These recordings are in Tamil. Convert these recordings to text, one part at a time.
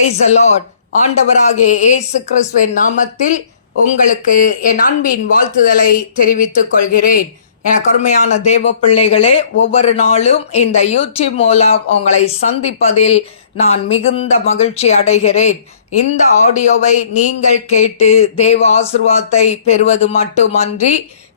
Praise the Lord. ஆண்டவராகிய இயேசு கிறிஸ்துவின் நாமத்தில் உங்களுக்கு என் அன்பின் வாழ்த்துதலை தெரிவித்துக் கொள்கிறேன். எனக்கு அருமையான தேவ பிள்ளைகளே, ஒவ்வொரு நாளும் இந்த யூடியூப் மூலம் உங்களை சந்திப்பதில் நான் மிகுந்த மகிழ்ச்சி அடைகிறேன். இந்த ஆடியோவை நீங்கள் கேட்டு தேவ ஆசீர்வாதத்தை பெறுவது மட்டுமன்றி,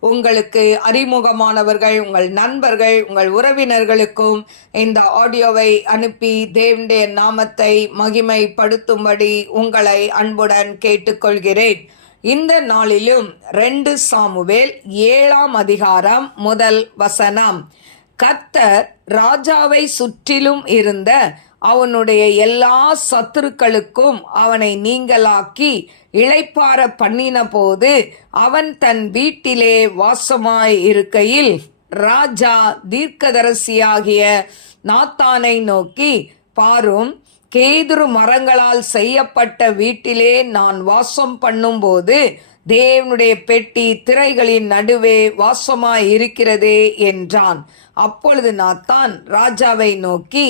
உங்களுக்கு அறிமுகமானவர்கள், உங்கள் நண்பர்கள், உங்கள் உறவினர்களுக்கும் இந்த ஆடியோவை அனுப்பி தேவனுடைய நாமத்தை மகிமைப்படுத்தும்படி உங்களை அன்புடன் கேட்டுக்கொள்கிறேன். இந்த நாளிலும் 2 சாமுவேல் 7ஆம் அதிகாரம் 1 வசனம். கர்த்தர் ராஜாவை சுற்றிலும் இருந்த அவனுடைய எல்லா சத்துருக்களுக்கும் அவனை நீங்களாக்கி இளைப்பாற பண்ணின போது அவன் தன் வீட்டிலே வாசமாய் இருக்கையில் ராஜா தீர்க்கதரிசியாகிய நாத்தானை நோக்கி, பாரும், கேதுரு மரங்களால் செய்யப்பட்ட வீட்டிலே நான் வாசம் பண்ணும்போது தேவனுடைய பெட்டி திரைகளின் நடுவே வாசமாய் இருக்கிறதே என்றான். அப்பொழுது நாத்தான் ராஜாவை நோக்கி,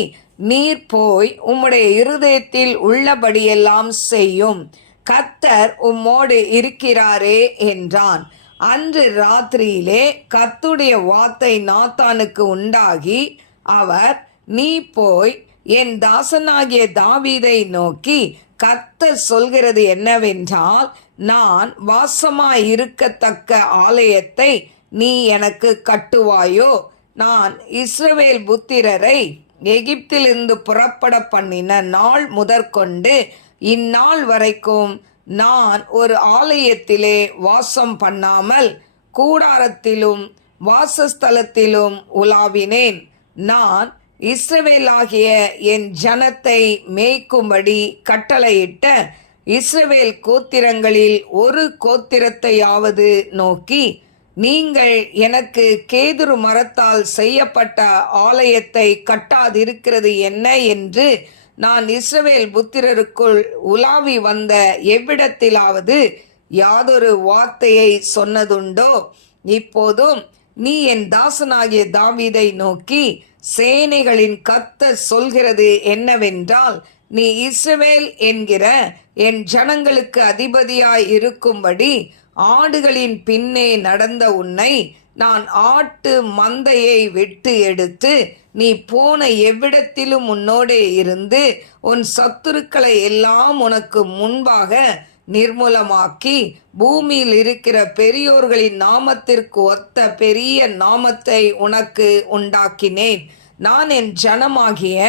நீர் போய் உம்முடைய இருதயத்தில் உள்ளபடியெல்லாம் செய்யும், கர்த்தர் உம்மோடு இருக்கிறாரே என்றான். அன்று ராத்திரியிலே கர்த்தருடைய வார்த்தை நாத்தானுக்கு உண்டாகி, அவர், நீ போய் என் தாசனாகிய தாவீதை நோக்கி, கர்த்தர் சொல்கிறது என்னவென்றால், நான் வாசமாய் இருக்கத்தக்க ஆலயத்தை நீ எனக்கு கட்டுவாயோ? நான் இஸ்ரவேல் புத்திரரை எகிப்திலிருந்து புறப்பட பண்ணின நாள் முதற்கொண்டு இந்நாள் வரைக்கும் நான் ஒரு ஆலயத்திலே வாசம் பண்ணாமல் கூடாரத்திலும் வாசஸ்தலத்திலும் உலாவினேன். நான் இஸ்ரவேலாகிய என் ஜனத்தை மேய்க்கும்படி கட்டளையிட்ட இஸ்ரவேல் கோத்திரங்களில் ஒரு கோத்திரத்தையாவது நோக்கி, நீங்கள் எனக்கு கேதுரு மரத்தால் செய்யப்பட்ட ஆலயத்தை கட்டாதிருக்கிறது என்ன என்று நான் இஸ்ரவேல் புத்திரருக்குள் உலாவி வந்த எவ்விடத்திலாவது யாதொரு வார்த்தையை சொன்னதுண்டோ? இப்போதும் நீ என் தாசனாகிய தாவீதை நோக்கி, சேனைகளின் கர்த்தர் சொல்கிறது என்னவென்றால், நீ இஸ்ரவேல் என்கிற என் ஜனங்களுக்கு அதிபதியாய் இருக்கும்படி ஆடுகளின் பின்னே நடந்த உன்னை நான் ஆட்டு மந்தையை விட்டு எடுத்து நீ போன எவ்விடத்திலும் உன்னோடே இருந்து உன் சத்துருக்களை எல்லாம் உனக்கு முன்பாக நிர்மூலமாக்கி பூமியில் இருக்கிற பெரியோர்களின் நாமத்திற்கு ஒத்த பெரிய நாமத்தை உனக்கு உண்டாக்கினேன். நான் என் ஜனமாகிய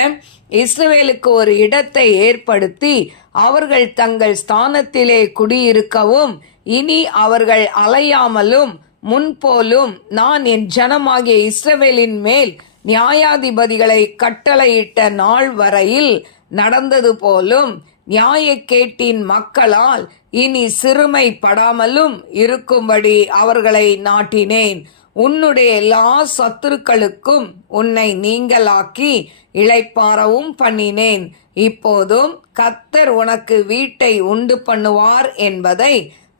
இஸ்ரவேலுக்கு ஒரு இடத்தை ஏற்படுத்தி அவர்கள் தங்கள் ஸ்தானத்திலே குடியிருக்கவும், இனி அவர்கள் அலையாமலும் முன்போலும் நான் என் ஜனமாகிய இஸ்ரவேலின் மேல் நியாயாதிபதிகளை கட்டளையிட்ட நாள் வரையில் நடந்தது போலும் நியாயக்கேட்டின் மக்களால் இனி சிறுமைப்படாமலும் இருக்கும்படி அவர்களை நாட்டினேன். உன்னுடைய எல்லா சத்துருக்களுக்கும் உன்னை நீங்களாக்கி இளைப்பாறவும் பண்ணினேன். இப்போதும் கர்த்தர் உனக்கு வீட்டை உண்டு பண்ணுவார் என்பதை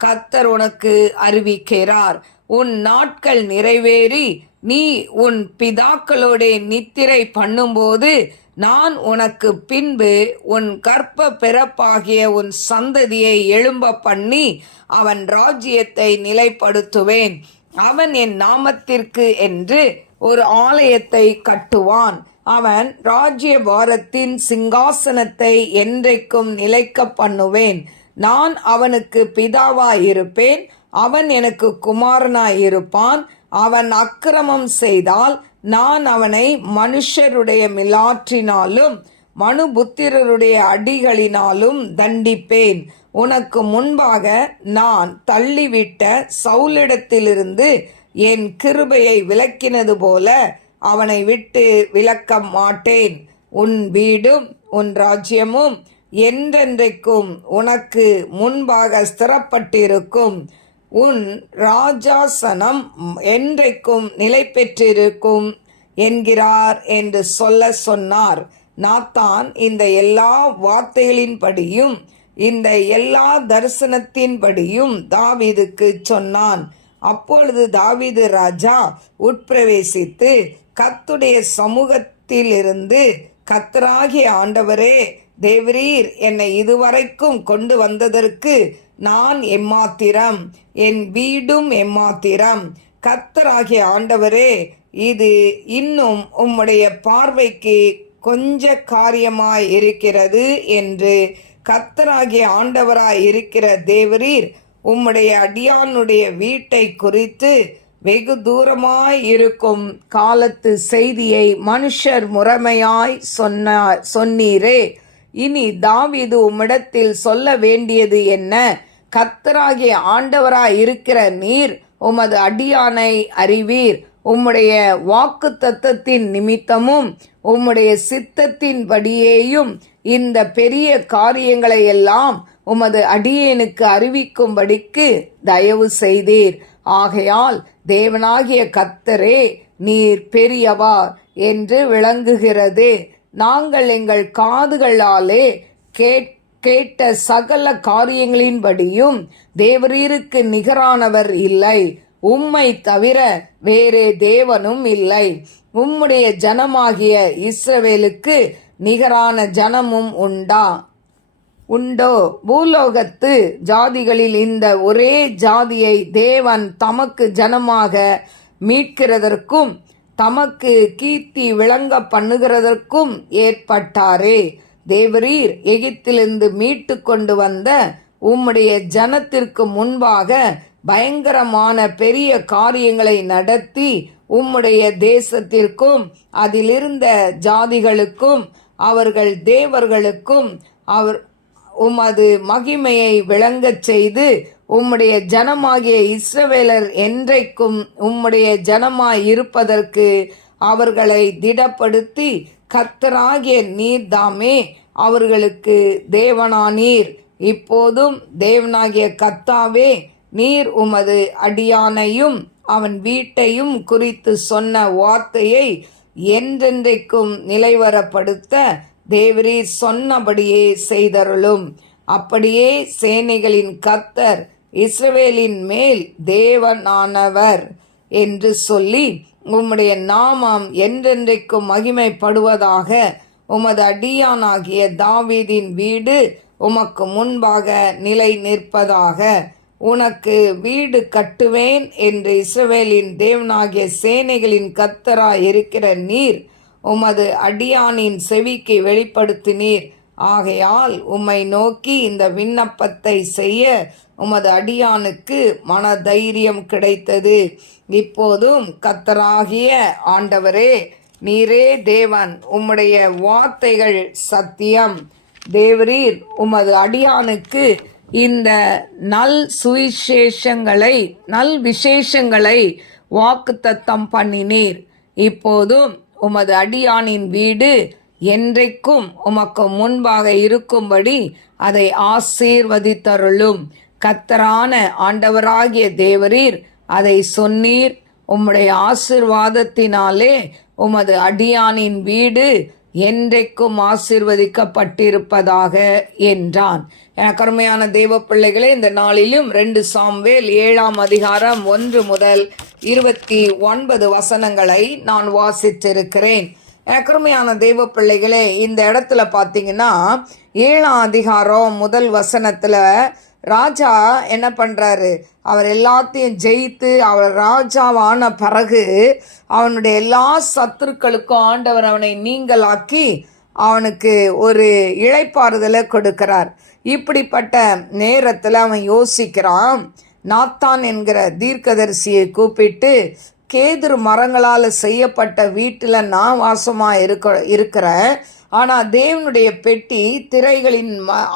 கர்த்தர் உனக்கு அறிவிக்கிறார். உன் நாட்கள் நிறைவேறி நீ உன் பிதாக்களோட நித்திரை பண்ணும்போது நான் உனக்கு பின்பு உன் கர்ப்ப பிறப்பாகிய உன் சந்ததியை எழும்ப பண்ணி அவன் ராஜ்யத்தை நிலைப்படுத்துவேன். அவன் என் நாமத்திற்கு என்று ஒரு ஆலயத்தை கட்டுவான். அவன் ராஜ்யபாரத்தின் சிங்காசனத்தை என்றைக்கும் நிலைக்க பண்ணுவேன். நான் அவனுக்கு பிதாவாயிருப்பேன், அவன் எனக்கு குமாரனாயிருப்பான். அவன் அக்கிரமம் செய்தால் நான் அவனை மனுஷருடைய மிலாற்றினாலும் மனுபுத்திரருடைய அடிகளினாலும் தண்டிப்பேன். உனக்கு முன்பாக நான் தள்ளிவிட்ட சவுலிடத்திலிருந்து என் கிருபையை விலக்கினது போல அவனை விட்டு விலக்க மாட்டேன். உன் வீடும் உன் ராஜ்யமும் என்றென்றைக்கும் உனக்கு முன்பாக ஸ்திரப்பட்டிருக்கும். உன் ராஜாசனம் என்றைக்கும் நிலை பெற்றிருக்கும் என்கிறார் என்று சொன்னார். நாத்தான் இந்த எல்லா வார்த்தைகளின்படியும் இந்த எல்லா தரிசனத்தின்படியும் தாவீதுக்கு சொன்னான். அப்பொழுது தாவீது ராஜா உட்பிரவேசித்து கர்த்தருடைய சமூகத்திலிருந்து, கர்த்தராகிய ஆண்டவரே, தேவரீர் என்னை இதுவரைக்கும் கொண்டு வந்ததற்கு நான் எம்மாத்திரம், என் வீடும் எம்மாத்திரம். கர்த்தராகிய ஆண்டவரே, இது இன்னும் உம்முடைய பார்வைக்கு கொஞ்ச காரியமாய் இருக்கிறது என்று கர்த்தராகிய ஆண்டவராய் இருக்கிற தேவரீர் உம்முடைய அடியானுடைய வீட்டை குறித்து வெகு தூரமாய் இருக்கும் காலத்து செய்தியை மனுஷர் முறைமையாய் சொன்னீரே. இனி தாவீது உம்மிடத்தில் சொல்ல வேண்டியது என்ன? கர்த்தராகிய ஆண்டவராய் இருக்கிற நீர் உமது அடியானை அறிவீர். உம்முடைய வாக்கு தத்தத்தின் நிமித்தமும் உம்முடைய சித்தத்தின்படியேயும் இந்த பெரிய காரியங்களை எல்லாம் உமது அடியேனுக்கு அறிவிக்கும்படிக்கு தயவு செய்தீர். ஆகையால் தேவனாகிய கர்த்தரே, நீர் பெரியவர் என்று விளங்குகிறது. நாங்கள் எங்கள் காதுகளாலே கேட்ட சகல காரியங்களின்படியும் தேவரீருக்கு நிகரானவர் இல்லை. உம்மை தவிர வேறே தேவனும் இல்லை. உம்முடைய ஜனமாகிய இஸ்ரவேலுக்கு நிகரான ஜனமும் உண்டோ? பூலோகத்து ஜாதிகளில் இந்த ஒரே ஜாதியை தேவன் தமக்கு ஜனமாக மீட்கிறதற்கும் தமக்கு கீர்த்தி விளங்க பண்ணுகிறதற்கும் ஏற்பட்டாரே. தேவரீர் எகிப்திலிருந்து மீட்டு கொண்டு வந்த உம்முடைய ஜனத்திற்கு முன்பாக பயங்கரமான பெரிய காரியங்களை நடத்தி உம்முடைய தேசத்திற்கும் அதிலிருந்த ஜாதிகளுக்கும் அவர்கள் தேவர்களுக்கும் உமது மகிமையை விளங்கச் செய்து உம்முடைய ஜனமாகிய இஸ்ரவேலர் என்றைக்கும் உம்முடைய ஜனமாய் இருப்பதற்கு அவர்களை திடப்படுத்தி கர்த்தராகிய நீர்தாமே அவர்களுக்கு தேவனானீர். இப்போதும் தேவனாகிய கர்த்தாவே, நீர் உமது அடியானையும் அவன் வீட்டையும் குறித்து சொன்ன வார்த்தையை என்றென்றைக்கும் நிலைவரப்படுத்த தேவரீர் சொன்னபடியே செய்தருளும். அப்படியே சேனைகளின் கர்த்தர் இஸ்ரவேலின் மேல் தேவனானவர் என்று சொல்லி உம்முடைய நாமம் என்றென்றைக்கும் மகிமைப்படுவதாக. உமது அடியானாகிய தாவீதின் வீடு உமக்கு முன்பாக நிலை நிற்பதாக. உனக்கு வீடு கட்டுவேன் என்று இஸ்ரவேலின் தேவனாகிய சேனைகளின் கர்த்தராய் இருக்கிற நீர் உமது அடியானின் செவிக்கு வெளிப்படுத்தினீர். ஆகையால் உம்மை நோக்கி இந்த விண்ணப்பத்தை செய்ய உமது அடியானுக்கு மன தைரியம் கிடைத்தது. இப்போதும் கர்த்தராகிய ஆண்டவரே, நீரே தேவன், உம்முடைய வார்த்தைகள் சத்தியம். தேவரீர் உமது அடியானுக்கு இந்த நல் விசேஷங்களை வாக்குத்தத்தம் பண்ணினீர். இப்போதும் உமது அடியானின் வீடு என்றைக்கும் உமக்கு முன்பாக இருக்கும்படி அதை ஆசீர்வதித்தருளும். கர்த்தரான ஆண்டவராகிய தேவரீர் அதை சொன்னீர். உம்முடைய ஆசீர்வாதத்தினாலே உமது அடியானின் வீடு என்றைக்கும் ஆசீர்வதிக்கப்பட்டிருப்பதாக என்றான். எனக்கு அருமையான தேவ பிள்ளைகளே, இந்த நாளிலும் 2 சாமுவேல் 7ஆம் அதிகாரம் 1 முதல் 29 வசனங்களை நான் வாசித்திருக்கிறேன். எனக்கு அருமையான தேவ பிள்ளைகளே, இந்த இடத்துல பார்த்தீங்கன்னா 7ஆம் அதிகாரம் 1 வசனத்தில் ராஜா என்ன பண்ணுறாரு? அவர் எல்லாத்தையும் ஜெயித்து அவர் ராஜாவான பிறகு அவனுடைய எல்லா சத்துருக்களுக்கும் ஆண்டவர் அவனை நீங்களாக்கி அவனுக்கு ஒரு இளைப்பாறுதலை கொடுக்கிறார். இப்படிப்பட்ட நேரத்தில் அவன் யோசிக்கிறான். நாத்தான் என்கிற தீர்க்கதரிசியை கூப்பிட்டு, கேதுரு மரங்களால் செய்யப்பட்ட வீட்டில் நான் வாசமாக இருக்கிறேன், ஆனால் தேவனுடைய பெட்டி திரைகளின்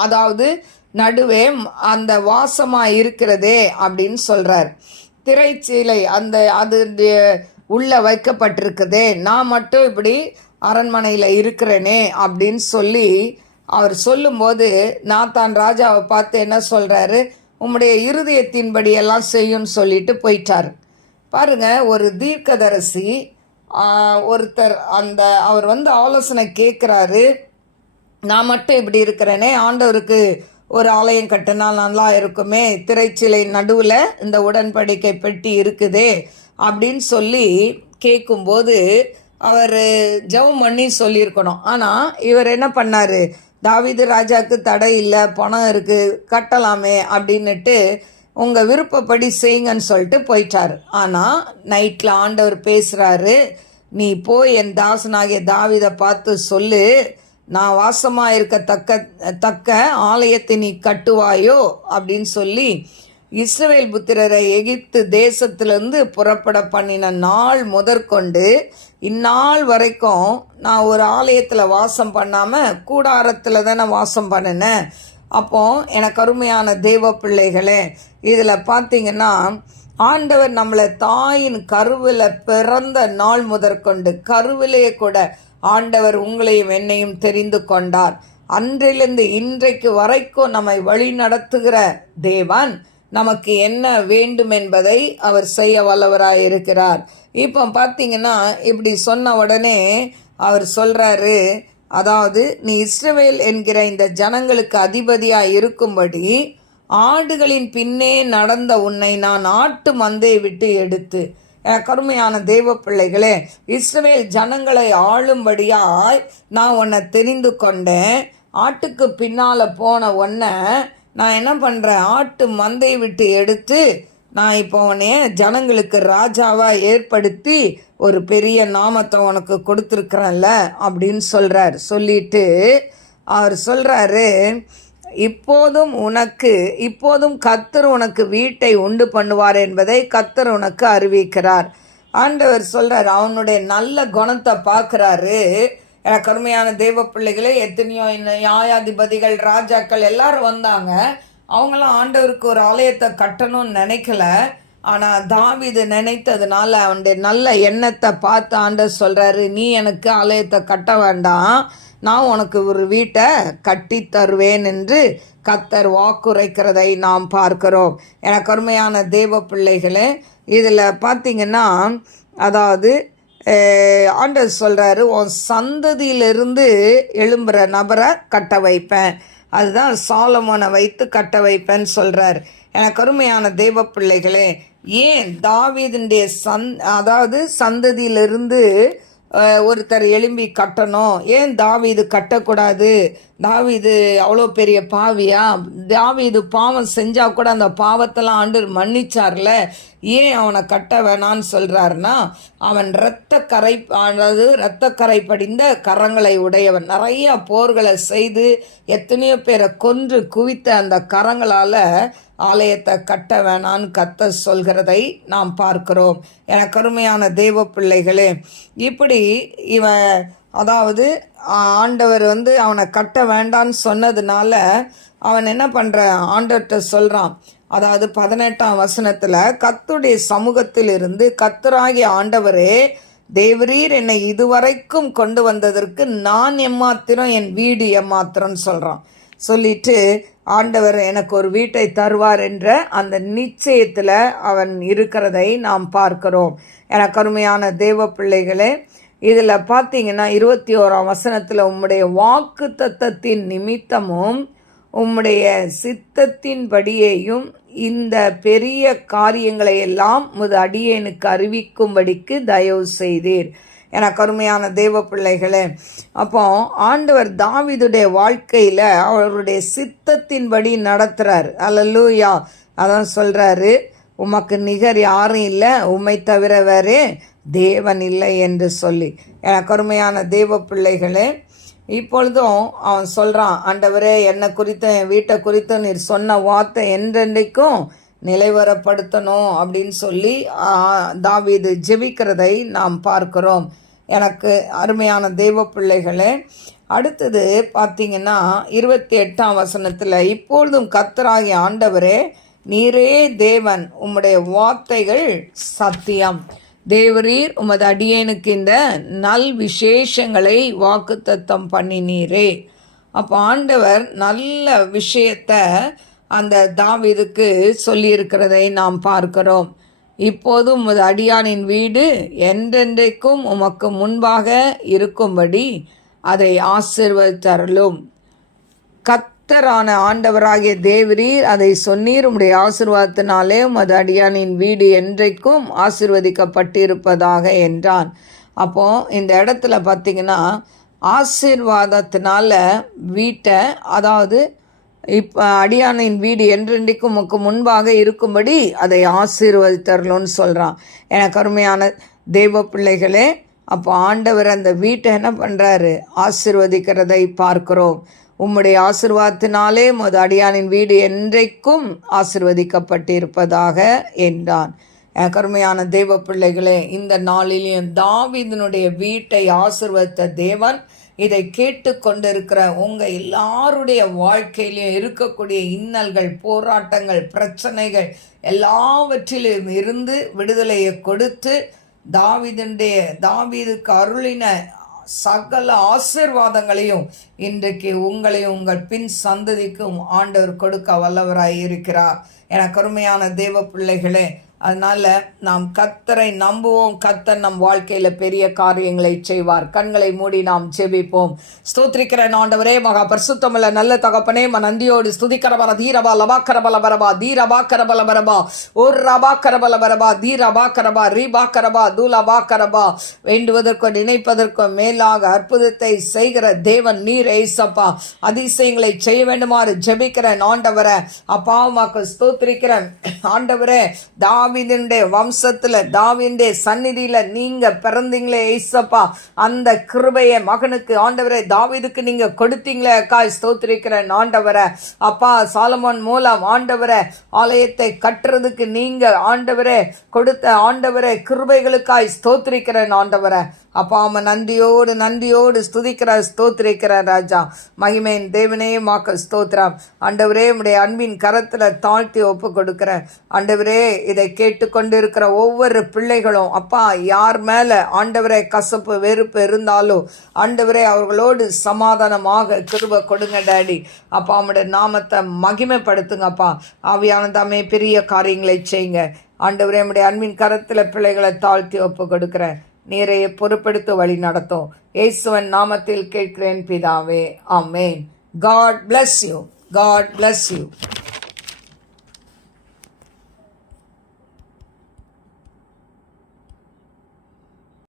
அதாவது நடுவே அந்த வாசமாக இருக்கிறதே அப்படின்னு சொல்கிறார். திரைச்சீலை அது உள்ள வைக்கப்பட்டிருக்குதே, நான் மட்டும் இப்படி அரண்மனையில் இருக்கிறேனே அப்படின்னு சொல்லி அவர் சொல்லும்போது நாத்தான் ராஜாவை பார்த்து என்ன சொல்கிறாரு? உம்முடைய இருதயத்தின்படி எல்லாம் செய்யும்னு சொல்லிட்டு போயிட்டார். பாருங்க, ஒரு தீர்க்கதரிசி ஒருத்தர் அவர் ஆலோசனை கேட்குறாரு. நான் மட்டும் இப்படி இருக்கிறேனே, ஆண்டவருக்கு ஒரு ஆலயம் கட்டினால் நல்லா இருக்குமே, திரைச்சிலை நடுவில் இந்த உடன்படிக்கை பெட்டி இருக்குதே அப்படின்னு சொல்லி கேட்கும்போது அவர் ஜெபம் பண்ணி சொல்லியிருக்கணும். ஆனால் இவர் என்ன பண்ணார்? தாவீது ராஜாவுக்கு தடை இல்லை, பணம் இருக்குது, கட்டலாமே அப்படின்னுட்டு உங்கள் விருப்பப்படி செய்யுங்கன்னு சொல்லிட்டு போயிட்டார். ஆனால் நைட்டில் ஆண்டவர் பேசுகிறாரு, நீ போய் என் தாசனாகிய தாவீதை பார்த்து சொல்லு, நான் வாசமாக இருக்கத்தக்க ஆலயத்தை நீ கட்டுவாயோ அப்படின்னு சொல்லி இஸ்ரவேல் புத்திரரை எகிப்து தேசத்திலிருந்து புறப்பட பண்ணின நாள் முதற்கொண்டு இந்நாள் வரைக்கும் நான் ஒரு ஆலயத்தில் வாசம் பண்ணாமல் கூடாரத்தில் தானே வாசம் பண்ணினேன். அப்போ எனக்கு அருமையான தெய்வ பிள்ளைகளே, இதில் பார்த்தீங்கன்னா ஆண்டவர் நம்மளை தாயின் கருவில் பிறந்த நாள் முதற்கொண்டு கருவிலேயே கூட ஆண்டவர் உங்களையும் என்னையும் தெரிந்து கொண்டார். அன்றிலிருந்து இன்றைக்கு வரைக்கும் நம்மை வழி நடத்துகிற தேவன் நமக்கு என்ன வேண்டும் என்பதை அவர் செய்ய வல்லவராய் இருக்கிறார். இப்போ பார்த்தீங்கன்னா இப்படி சொன்ன உடனே அவர் சொல்கிறாரு, அதாவது நீ இஸ்ரவேல் என்கிற இந்த ஜனங்களுக்கு அதிபதியாக இருக்கும்படி ஆடுகளின் பின்னே நடந்த உன்னை நான் ஆட்டு மந்தையை விட்டு எடுத்து, கருமையான தெய்வ பிள்ளைகளே, இஸ்ரவேல் ஜனங்களை ஆளும்படியாய் நான் உன்னை தெரிந்து கொண்டேன். ஆட்டுக்கு பின்னால் போன உன்னை நான் என்ன பண்ணுறேன், ஆட்டு மந்தையை விட்டு எடுத்து நான் இப்போ உன்னைய ஜனங்களுக்கு ராஜாவாக ஏற்படுத்தி ஒரு பெரிய நாமத்தை உனக்கு கொடுத்துருக்குறேன்ல அப்படின்னு சொல்கிறார். சொல்லிட்டு அவர் சொல்கிறாரு, இப்போதும் கர்த்தர் உனக்கு வீட்டை உண்டு பண்ணுவார் என்பதை கர்த்தர் உனக்கு அறிவிக்கிறார். ஆண்டவர் சொல்கிறார், அவனுடைய நல்ல குணத்தை பார்க்குறாரு. எனக்கு அருமையான தெய்வ பிள்ளைகளே, எத்தனையோ நியாயாதிபதிகள் ராஜாக்கள் எல்லாரும் வந்தாங்க. அவங்களாம் ஆண்டவருக்கு ஒரு ஆலயத்தை கட்டணும்னு நினைக்கல. ஆனால் தாவீது நினைத்ததுனால அவனுடைய நல்ல எண்ணத்தை பார்த்து ஆண்டவர் சொல்கிறாரு, நீ எனக்கு ஆலயத்தை கட்ட வேண்டாம், நான் உனக்கு ஒரு வீட்டை கட்டி தருவேன் என்று கர்த்தர் வாக்குரைக்கிறதை நாம் பார்க்கிறோம். எனக்கு அருமையான தெய்வ பிள்ளைகளே, இதில் பார்த்திங்கன்னா அதாவது ஆண்டவர் சொல்கிறாரு, உன் சந்ததியிலிருந்து எழும்புகிற நபரை கட்ட வைப்பேன், அதுதான் சாலமோனை வைத்து கட்ட வைப்பேன்னு சொல்கிறார். எனக்கு அருமையான தெய்வ பிள்ளைகளே, ஏன் தாவீதுடைய அதாவது சந்ததியிலிருந்து ஒருத்தர் எழும்பி கட்டணும், ஏன் தாவீது கட்டக்கூடாது? தாவீது அவ்வளோ பெரிய பாவியா? தாவீது பாவம் செஞ்சால் கூட அந்த பாவத்தெல்லாம் ஆண்டவர் மன்னிச்சார்ல, ஏன் அவனை கட்ட வேணான்னு சொல்கிறாருன்னா, அவன் இரத்தக்கரை படிந்த கரங்களை உடையவன், நிறைய போர்களை செய்து எத்தனையோ பேரை கொன்று குவித்த அந்த கரங்களால் ஆலயத்தை கட்ட வேணான்னு கர்த்தர் சொல்கிறதை நாம் பார்க்கிறோம். எனக்கு அருமையான தெய்வ பிள்ளைகளே, இப்படி அதாவது ஆண்டவர் அவனை கட்ட வேண்டான்னு சொன்னதுனால அவன் என்ன பண்ணுறான், ஆண்டவர்கிட்ட சொல்கிறான். அதாவது 18ஆம் வசனத்தில், கர்த்தருடைய சமூகத்தில் இருந்து கர்த்தராகிய ஆண்டவரே, தேவரீர் என்னை இதுவரைக்கும் கொண்டு வந்ததற்கு நான் எம்மாத்திரம், என் வீடு எம்மாத்திரம்னு சொல்கிறான். சொல்லிட்டு ஆண்டவர் எனக்கு ஒரு வீட்டை தருவார் என்ற அந்த நிச்சயத்தில் அவன் இருக்கிறதை நாம் பார்க்கிறோம். எனக்கு அருமையான தேவ பிள்ளைகளே, இதில் பார்த்தீங்கன்னா 21ஆம் வசனத்தில், உம்முடைய வாக்கு தத்தத்தின் நிமித்தமும் உம்முடைய சித்தத்தின்படியேயும் இந்த பெரிய காரியங்களை எல்லாம் உமது அடியேனுக்கு அறிவிக்கும்படிக்கு தயவு செய்தீர். எனக்கு அருமையான தேவ பிள்ளைகளே, அப்போ ஆண்டவர் தாவீதுடைய வாழ்க்கையில் அவருடைய சித்தத்தின்படி நடத்துகிறார். அல்லேலூயா. அதான் சொல்கிறாரு, உமக்கு நிகர் யாரும் இல்லை, உம்மை தவிர வேறே தேவன் இல்லை என்று சொல்லி. எனக்கு அருமையான தேவ பிள்ளைகளே, இப்பொழுதும் அவன் சொல்கிறான், ஆண்டவரே என்னை குறித்தும் என் வீட்டை குறித்தும் நீர் சொன்ன வார்த்தை என்றென்றைக்கும் நிலைவரப்படுத்தணும் அப்படின்னு சொல்லி தாவீது ஜெபிக்கிறதை நாம் பார்க்கிறோம். எனக்கு அருமையான தெய்வ பிள்ளைகளே, அடுத்தது பார்த்தீங்கன்னா 28ஆம் வசனத்தில், இப்பொழுதும் கர்த்தராகிய ஆண்டவரே நீரே தேவன், உம்முடைய வார்த்தைகள் சத்தியம், தேவரீர் உமது அடியேனுக்கு இந்த நல் விசேஷங்களை வாக்குத்தத்தம் பண்ணினீரே. அப்போ ஆண்டவர் நல்ல விஷயத்தை அந்த தாவீதுக்கு சொல்லியிருக்கிறதை நாம் பார்க்கிறோம். இப்போதும் உமது அடியானின் வீடு என்றென்றைக்கும் உமக்கு முன்பாக இருக்கும்படி அதை ஆசீர்வதித்தருளும். கர்த்தரான ஆண்டவராகிய தேவரீர் அதை சொன்னீர், உம்முடைய ஆசீர்வாதத்தினாலே உமது அடியானின் வீடு என்றைக்கும் ஆசீர்வதிக்கப்பட்டிருப்பதாக என்றான். அப்போது இந்த இடத்துல பார்த்திங்கன்னா ஆசீர்வாதத்தினால வீட்டை, அதாவது இப்போ அடியானின் வீடு என்றென்றைக்கும் உமக்கு முன்பாக இருக்கும்படி அதை ஆசீர்வதித்தரலும்னு சொல்கிறான். எனக்கு அருமையான தெய்வ பிள்ளைகளே, அப்போ ஆண்டவர் அந்த வீட்டை என்ன பண்ணுறாரு? ஆசீர்வதிக்கிறதை பார்க்கிறோம். உம்முடைய ஆசீர்வாதத்தினாலே உமது அடியானின் வீடு என்றைக்கும் ஆசீர்வதிக்கப்பட்டிருப்பதாக என்றான். எனக்கு அருமையான தெய்வ பிள்ளைகளே, இந்த நாளிலேயும் தாவீதினுடைய வீட்டை ஆசீர்வதித்த தேவன் இதை கேட்டு கொண்டிருக்கிற உங்கள் எல்லாருடைய வாழ்க்கையிலையும் இருக்கக்கூடிய இன்னல்கள், போராட்டங்கள், பிரச்சனைகள் எல்லாவற்றிலும் இருந்து விடுதலையை கொடுத்து தாவீதுக்கு அருளின சகல ஆசீர்வாதங்களையும் இன்றைக்கு உங்களையும் உங்கள் பின் சந்ததிக்கும் ஆண்டவர் கொடுக்க வல்லவராய் இருக்கிறார். எனக்கு அருமையான தேவ பிள்ளைகளே, அதனால் நாம் கர்த்தரை நம்புவோம். கர்த்தர் நம் வாழ்க்கையில் பெரிய காரியங்களை செய்வார். கண்களை மூடி நாம் ஜெபிப்போம். ஸ்தோத்திரிக்கிற ஆண்டவரே, மகா பரிசுத்தமுள்ள நல்ல தகப்பனே, நந்தியோடு ஸ்துதிக்கிறவர தீரபா லபாக்கரபல வரபா தீரபாக்கரபல வரபா ஒரு ரபாக்கரபல வரபா தீரபாக்கரபா ரீபாக்கரபா தூலபாக்கரபா வேண்டுவதற்கும் நினைப்பதற்கும் மேலாக அற்புதத்தை செய்கிற தேவன் நீர் ஏசப்பா. அதிசயங்களை செய்ய வேண்டுமாறு ஜெபிக்கிறேன் ஆண்டவரே. அப்பாவுமாக்கு ஸ்தோத்திரிக்கிறேன் ஆண்டவரே. தாவீதுடைய வம்சத்துல, தாவீதுடைய சந்நிதியில நீங்க பிறந்தீங்களே ஏசப்பா, அந்த கிருபையை மகனுக்கு ஆண்டவரே தாவீதுக்கு நீங்க கொடுத்தீங்களே அக்காய் ஸ்தோத்திரிக்கிறேன் ஆண்டவரே. அப்பா சாலமோன் மூலம் ஆண்டவரே ஆலயத்தை கட்டுறதுக்கு நீங்க ஆண்டவரே கொடுத்த ஆண்டவரே கிருபைகளுக்காய் ஸ்தோத்திரிக்கிறேன் ஆண்டவரே. அப்பா அவன் நன்றியோடு ஸ்தோத்திரிக்கிற ராஜா. மகிமையின் தேவனே மாக்க ஸ்தோத்திரம் ஆண்டவரே. உடைய அன்பின் கரத்துல தாழ்த்தி ஒப்பு கொடுக்கிறேன் ஆண்டவரே. இதை கேட்டுக்கொண்டிருக்கிற ஒவ்வொரு பிள்ளைகளும் அப்பா, யார் மேல ஆண்டவரே கசப்பு வெறுப்பு இருந்தாலும் ஆண்டவரே அவர்களோடு சமாதானமாக கிருபை கொடுங்க டாடி. அப்பா அவனுடைய நாமத்தை மகிமைப்படுத்துங்கப்பா. ஆவியானதாமே பெரிய காரியங்களை செய்யுங்க ஆண்டவரே. நம்முடைய அன்பின் கரத்துல பிள்ளைகளை தாழ்த்தி ஒப்பு கொடுக்கிறேன். நீரையை பொறுப்பெடுத்து வழி நடத்தும். இயேசுவின் நாமத்தில் கேட்கிறேன் பிதாவே, ஆமென். God bless you. God bless you.